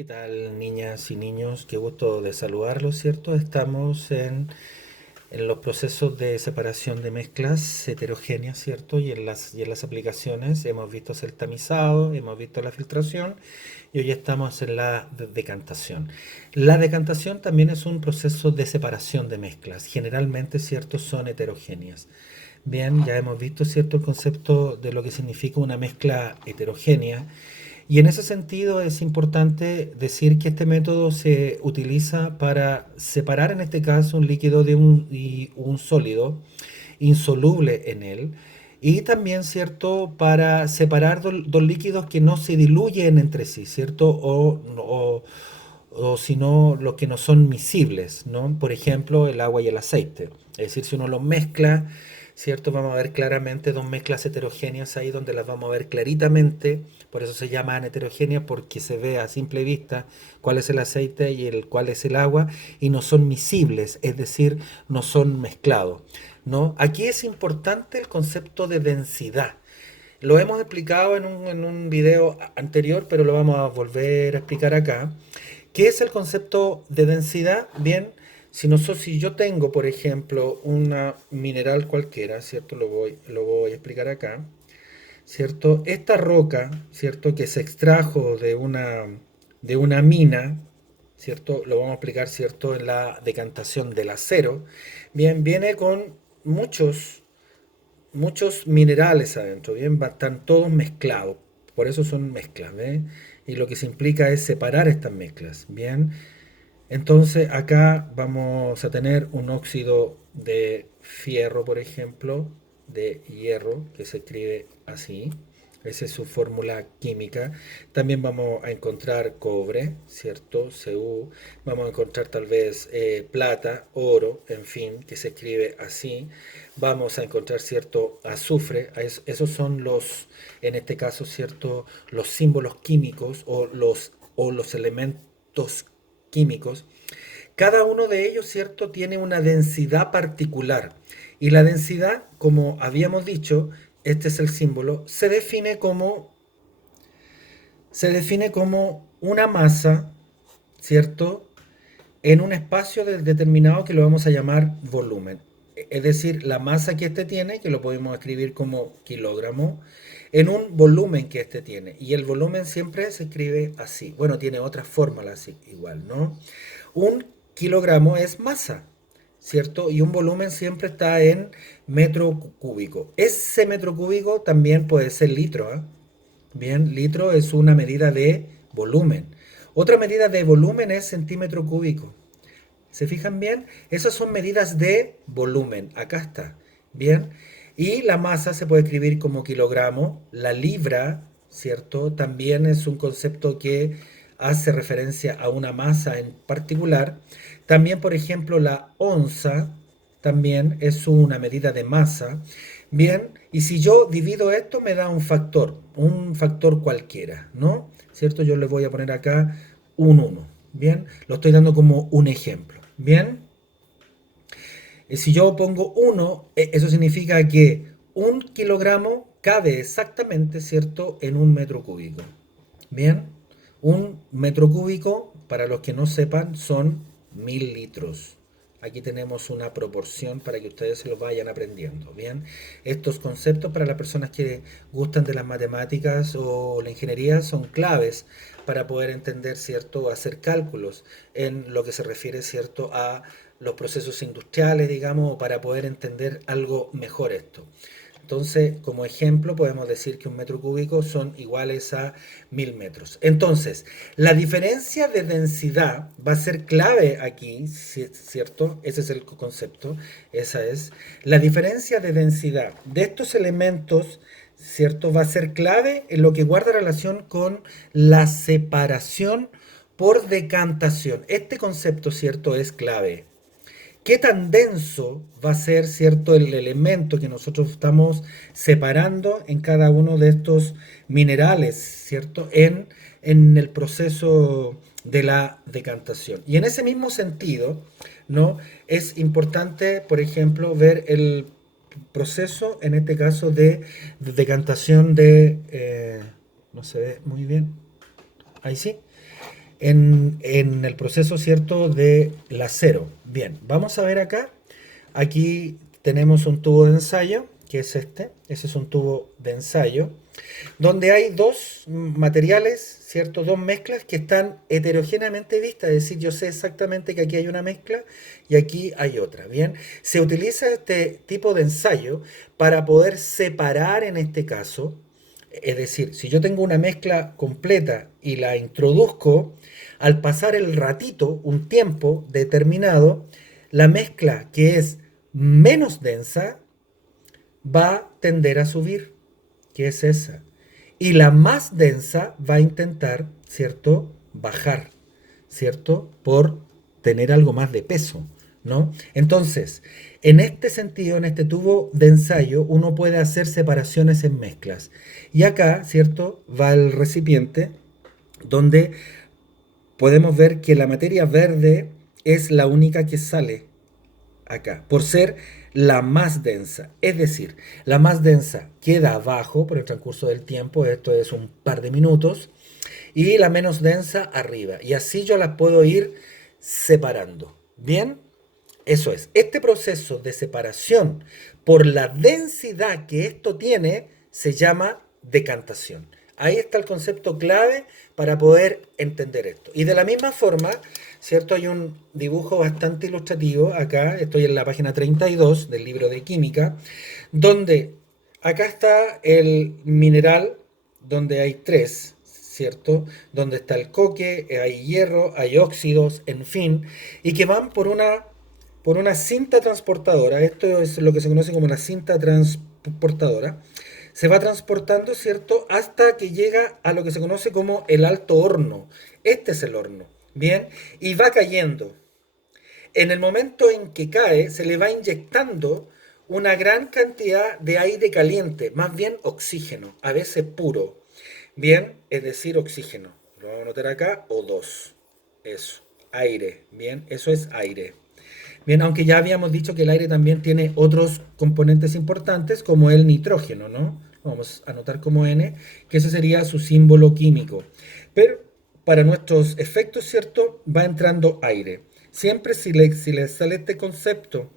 ¿Qué tal, niñas y niños? Qué gusto de saludarlos, ¿cierto? Estamos en los procesos de separación de mezclas heterogéneas, ¿cierto? Y en las aplicaciones hemos visto el tamizado, hemos visto la filtración y hoy estamos en la decantación. La decantación también es un proceso de separación de mezclas. Generalmente, ¿cierto? Son heterogéneas. Bien, ya hemos visto, ¿cierto? El concepto de lo que significa una mezcla heterogénea. Y en ese sentido es importante decir que este método se utiliza para separar en este caso un líquido de un sólido insoluble en él y también, ¿cierto?, para separar dos líquidos que no se diluyen entre sí, ¿cierto? O si no, los que no son miscibles, ¿no? Por ejemplo, el agua y el aceite. Es decir, si uno los mezcla, ¿cierto? Vamos a ver claramente dos mezclas heterogéneas ahí donde las vamos a ver claritamente. Por eso se llaman heterogéneas porque se ve a simple vista cuál es el aceite y cuál es el agua y no son miscibles, es decir, no son mezclados, ¿no? Aquí es importante el concepto de densidad. Lo hemos explicado en un video anterior, pero lo vamos a volver a explicar acá. ¿Qué es el concepto de densidad? Bien, si yo tengo, por ejemplo, una mineral cualquiera, ¿cierto? Lo voy a explicar acá, ¿cierto? Esta roca, ¿cierto? Que se extrajo de una mina, ¿cierto? Lo vamos a explicar, ¿cierto? En la decantación del acero. Bien, viene con muchos minerales adentro, bien, están todos mezclados, por eso son mezclas, ¿ves? Y lo que se implica es separar estas mezclas, bien. Entonces acá vamos a tener un óxido de fierro, por ejemplo, de hierro, que se escribe así. Esa es su fórmula química. También vamos a encontrar cobre, ¿cierto? Cu. Vamos a encontrar tal vez plata, oro, en fin, que se escribe así. Vamos a encontrar cierto azufre. Esos son en este caso, cierto, los símbolos químicos o los elementos químicos. Cada uno de ellos, ¿cierto?, tiene una densidad particular. Y la densidad, como habíamos dicho, este es el símbolo, se define como una masa, ¿cierto?, en un espacio determinado que lo vamos a llamar volumen. Es decir, la masa que este tiene, que lo podemos escribir como kilogramo, en un volumen que este tiene. Y el volumen siempre se escribe así. Bueno, tiene otras fórmulas igual, ¿no? Un kilogramo es masa, ¿cierto? Y un volumen siempre está en metro cúbico. Ese metro cúbico también puede ser litro, ¿eh? Bien, litro es una medida de volumen. Otra medida de volumen es centímetro cúbico. ¿Se fijan bien? Esas son medidas de volumen. Acá está. Bien. Y la masa se puede escribir como kilogramo. La libra, ¿cierto? También es un concepto que hace referencia a una masa en particular. También, por ejemplo, la onza también es una medida de masa. Bien. Y si yo divido esto, me da un factor cualquiera, ¿no? ¿Cierto? Yo le voy a poner acá un uno. Bien. Lo estoy dando como un ejemplo. Bien, si yo pongo uno, eso significa que un kilogramo cabe exactamente, ¿cierto?, en un metro cúbico. Bien, un metro cúbico, para los que no sepan, son 1000 litros. Aquí tenemos una proporción para que ustedes se lo vayan aprendiendo. Bien, estos conceptos para las personas que gustan de las matemáticas o la ingeniería son claves para poder entender, ¿cierto?, hacer cálculos en lo que se refiere, ¿cierto?, a los procesos industriales, digamos, o para poder entender algo mejor esto. Entonces, como ejemplo, podemos decir que un metro cúbico son iguales a 1000 metros. Entonces, la diferencia de densidad va a ser clave aquí, ¿cierto? Ese es el concepto, esa es. La diferencia de densidad de estos elementos, ¿cierto? Va a ser clave en lo que guarda relación con la separación por decantación. Este concepto, ¿cierto?, es clave. ¿Qué tan denso va a ser, cierto, el elemento que nosotros estamos separando en cada uno de estos minerales, cierto, en el proceso de la decantación? Y en ese mismo sentido, ¿no? Es importante, por ejemplo, ver el proceso, en este caso, de decantación no se ve muy bien. Ahí sí. en el proceso, ¿cierto?, del acero. Bien, vamos a ver acá. Aquí tenemos un tubo de ensayo, que es este. Ese es un tubo de ensayo, donde hay dos materiales, ¿cierto? Dos mezclas que están heterogéneamente vistas, es decir, yo sé exactamente que aquí hay una mezcla y aquí hay otra, ¿bien? Se utiliza este tipo de ensayo para poder separar en este caso, es decir, si yo tengo una mezcla completa y la introduzco, al pasar el ratito, un tiempo determinado, la mezcla que es menos densa va a tender a subir, que es esa. Y la más densa va a intentar, ¿cierto?, bajar, ¿cierto? Por tener algo más de peso, ¿no? Entonces, en este sentido, en este tubo de ensayo, uno puede hacer separaciones en mezclas. Y acá, ¿cierto?, va el recipiente donde podemos ver que la materia verde es la única que sale acá, por ser la más densa. Es decir, la más densa queda abajo por el transcurso del tiempo, esto es un par de minutos, y la menos densa arriba. Y así yo las puedo ir separando. ¿Bien? Eso es. Este proceso de separación por la densidad que esto tiene se llama decantación. Ahí está el concepto clave para poder entender esto. Y de la misma forma, ¿cierto? Hay un dibujo bastante ilustrativo acá, estoy en la página 32 del libro de química, donde acá está el mineral, donde hay tres, ¿cierto? Donde está el coque, hay hierro, hay óxidos, en fin, y que van por una cinta transportadora. Esto es lo que se conoce como la cinta transportadora. Se va transportando, ¿cierto?, hasta que llega a lo que se conoce como el alto horno. Este es el horno, ¿bien? Y va cayendo. En el momento en que cae, se le va inyectando una gran cantidad de aire caliente, más bien oxígeno, a veces puro. Bien, es decir, oxígeno. Lo vamos a notar acá, O2. Eso, aire. Bien, eso es aire. Bien, aunque ya habíamos dicho que el aire también tiene otros componentes importantes, como el nitrógeno, ¿no? Vamos a anotar como N, que ese sería su símbolo químico. Pero para nuestros efectos, ¿cierto? Va entrando aire. Siempre si le sale este concepto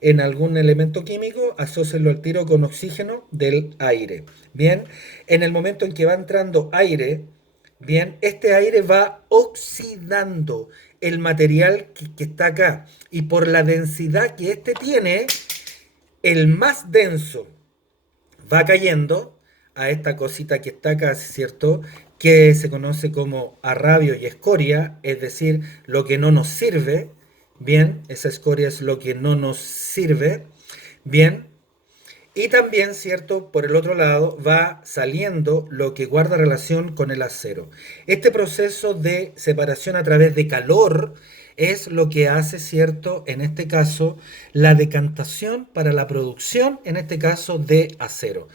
en algún elemento químico, asócienlo al tiro con oxígeno del aire. Bien, en el momento en que va entrando aire, bien, este aire va oxidando el material que está acá. Y por la densidad que este tiene, el más denso va cayendo a esta cosita que está acá, ¿cierto? Que se conoce como arrabio y escoria, es decir, lo que no nos sirve. Bien, esa escoria es lo que no nos sirve. Bien, y también, ¿cierto? Por el otro lado va saliendo lo que guarda relación con el acero. Este proceso de separación a través de calor es lo que hace, ¿cierto? En este caso, la decantación para la producción, en este caso, de acero.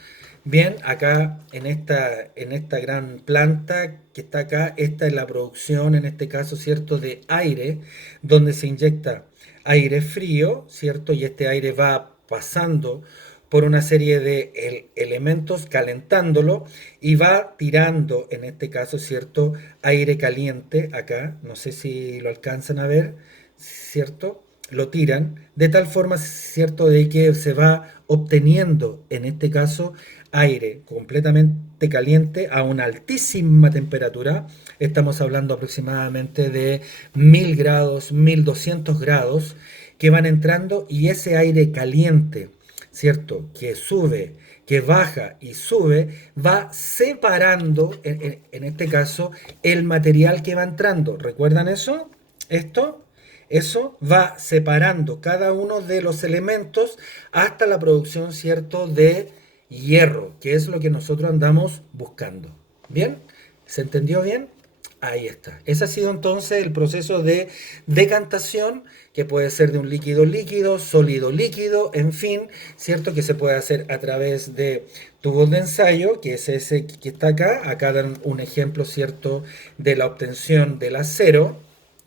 Bien, acá en esta gran planta que está acá, esta es la producción, en este caso, ¿cierto? De aire, donde se inyecta aire frío, ¿cierto? Y este aire va pasando por una serie de elementos calentándolo y va tirando, en este caso, ¿cierto? Aire caliente acá, no sé si lo alcanzan a ver, ¿cierto? Lo tiran de tal forma, ¿cierto?, de que se va obteniendo, en este caso, aire completamente caliente a una altísima temperatura. Estamos hablando aproximadamente de 1000 grados, 1200 grados, que van entrando y ese aire caliente, ¿cierto? Que sube, que baja y sube, va separando, en este caso, el material que va entrando. ¿Recuerdan eso? Esto, eso va separando cada uno de los elementos hasta la producción, ¿cierto?, de hierro, que es lo que nosotros andamos buscando. ¿Bien? ¿Se entendió bien? Ahí está. Ese ha sido entonces el proceso de decantación, que puede ser de un líquido líquido, sólido líquido, en fin, ¿cierto? Que se puede hacer a través de tubos de ensayo, que es ese que está acá. Acá dan un ejemplo, ¿cierto?, de la obtención del acero,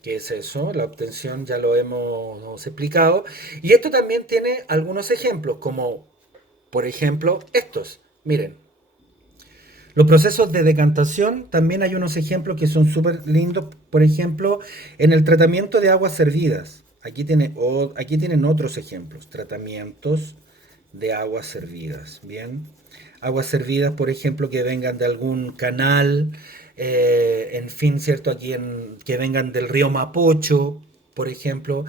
que es eso, la obtención ya lo hemos explicado. Y esto también tiene algunos ejemplos, como por ejemplo estos. Miren, Los procesos de decantación, también hay unos ejemplos que son súper lindos, por ejemplo, en el tratamiento de aguas servidas. Aquí tienen otros ejemplos, tratamientos de aguas servidas, ¿bien? Aguas servidas, por ejemplo, que vengan de algún canal, en fin, ¿cierto? Que vengan del río Mapocho, por ejemplo,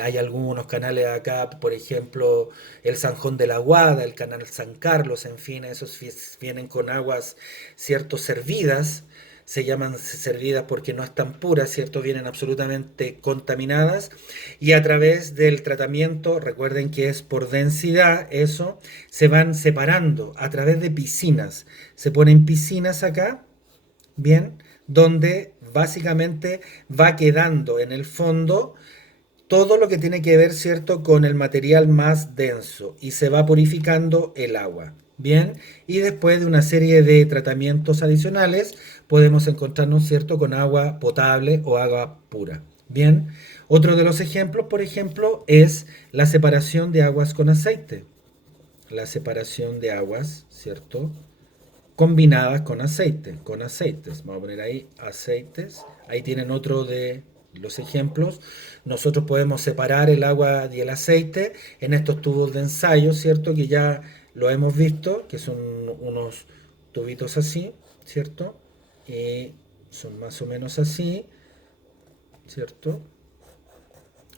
hay algunos canales acá, por ejemplo, el Sanjón de la Guada, el canal San Carlos, en fin, esos vienen con aguas, ¿cierto? Servidas, se llaman servidas porque no están puras, ¿cierto? Vienen absolutamente contaminadas y a través del tratamiento, recuerden que es por densidad, eso, se van separando a través de piscinas. Se ponen piscinas acá, bien, donde básicamente va quedando en el fondo todo lo que tiene que ver, ¿cierto?, con el material más denso y se va purificando el agua. Bien, y después de una serie de tratamientos adicionales podemos encontrarnos, ¿cierto?, con agua potable o agua pura. Bien, otro de los ejemplos, por ejemplo, es la separación de aguas con aceite. La separación de aguas, ¿cierto?, combinadas con aceite, con aceites. Vamos a poner ahí aceites. Ahí tienen otro de los ejemplos. Nosotros podemos separar el agua y el aceite en estos tubos de ensayo, ¿cierto? Que ya lo hemos visto, que son unos tubitos así, ¿cierto? Y son más o menos así, ¿cierto?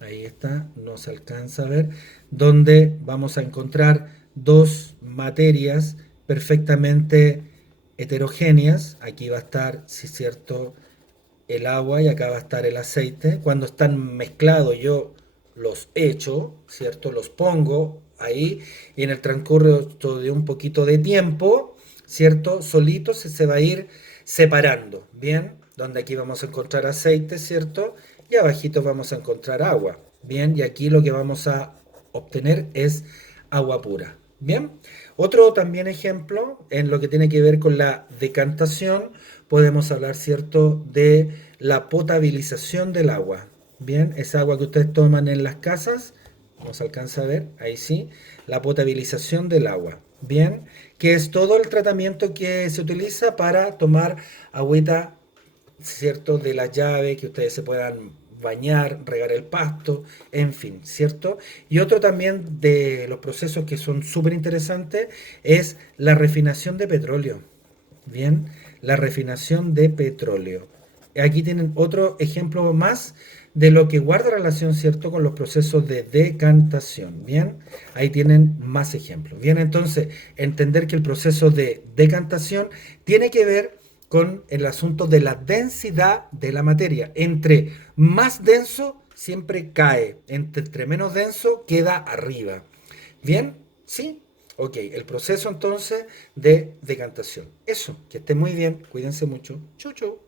Ahí está, no se alcanza a ver, donde vamos a encontrar dos materias perfectamente heterogéneas. Aquí va a estar, si es cierto, el agua y acá va a estar el aceite. Cuando están mezclados yo los echo, ¿cierto? Los pongo ahí y en el transcurso de un poquito de tiempo, ¿cierto? Solito se va a ir separando, ¿bien? Donde aquí vamos a encontrar aceite, ¿cierto? Y abajito vamos a encontrar agua, ¿bien? Y aquí lo que vamos a obtener es agua pura, ¿bien? Otro también ejemplo en lo que tiene que ver con la decantación, podemos hablar, ¿cierto?, de la potabilización del agua. Bien, esa agua que ustedes toman en las casas, no se alcanza a ver, ahí sí, la potabilización del agua. Bien, que es todo el tratamiento que se utiliza para tomar agüita, ¿cierto?, de la llave, que ustedes se puedan bañar, regar el pasto, en fin, ¿cierto? Y otro también de los procesos que son súper interesantes es la refinación de petróleo. Bien, la refinación de petróleo. Aquí tienen otro ejemplo más de lo que guarda relación, ¿cierto?, con los procesos de decantación. Bien, ahí tienen más ejemplos. Bien, entonces, entender que el proceso de decantación tiene que ver con el asunto de la densidad de la materia. Entre más denso, siempre cae. Entre menos denso, queda arriba. Bien, ¿sí? Ok, el proceso entonces de decantación. Eso, que esté muy bien, cuídense mucho. Chau, chau.